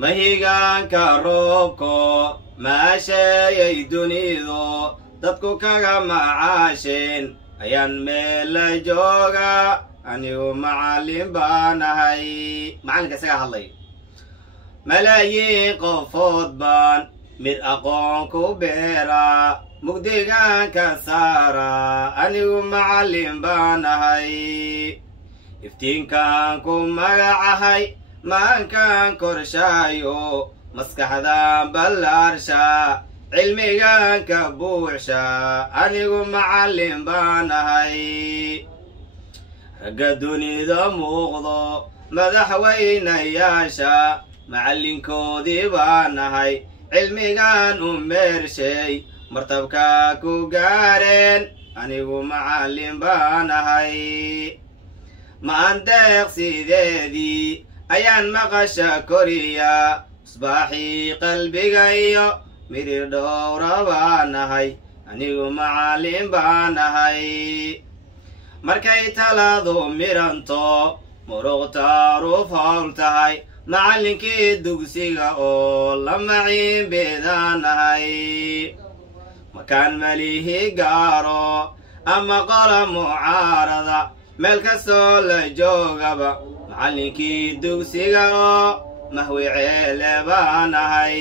mahigaanka roobko maasheeyay dunidu dadku kaga macaasheen ayaan meel la jooga anigu macallin baan ahay macallinka isagaa hadlay malaayiin qofood baan mid aqoon ku beera mugdigaanka saara anigu macallin baan ahay iftiinkaan ku magacahay maankaan korshaayo maskaxdaan ballaarsha cilmigaanka buuxsha anigu macallin baan ahay ragga dunida muuqdo madaxweynayaasha macallinkoodii baan ahay cilmigaan u meershay martabka ku gaareen anigu macallin baan ahay maandeeq sideedii ayaan maqasha koriya misbaaxii qalbiga iyo mirir dhowra baan ahay anigu macallin baan ahay markay talaadu miranto muruqtaaru fawl tahay macallinkii dugsiga oo la maciin beedaan ahay makaan malihi gaaro ama qola mucaarada meel kastoo la joogaba macallinkii dugsiga oo mahwi ceele baan ahay